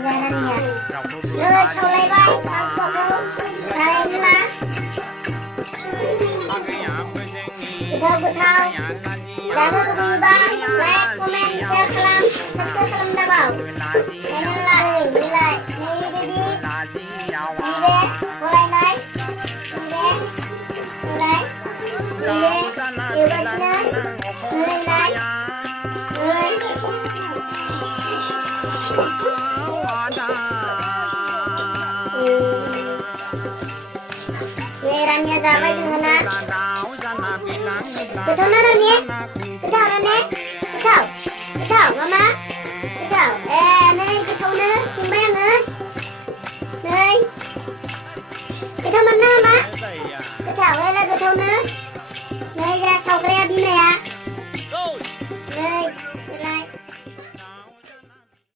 jalannya. Soleh baik, aku jalanlah. Ku tahu. Jangan lupa like, comment, share, salam, subscribe, salam dabau. Channel lain, nilai, video di, mulai naik, mulai, iwasnya, mulai, Werannya sampai dengan betul nih, betul nih.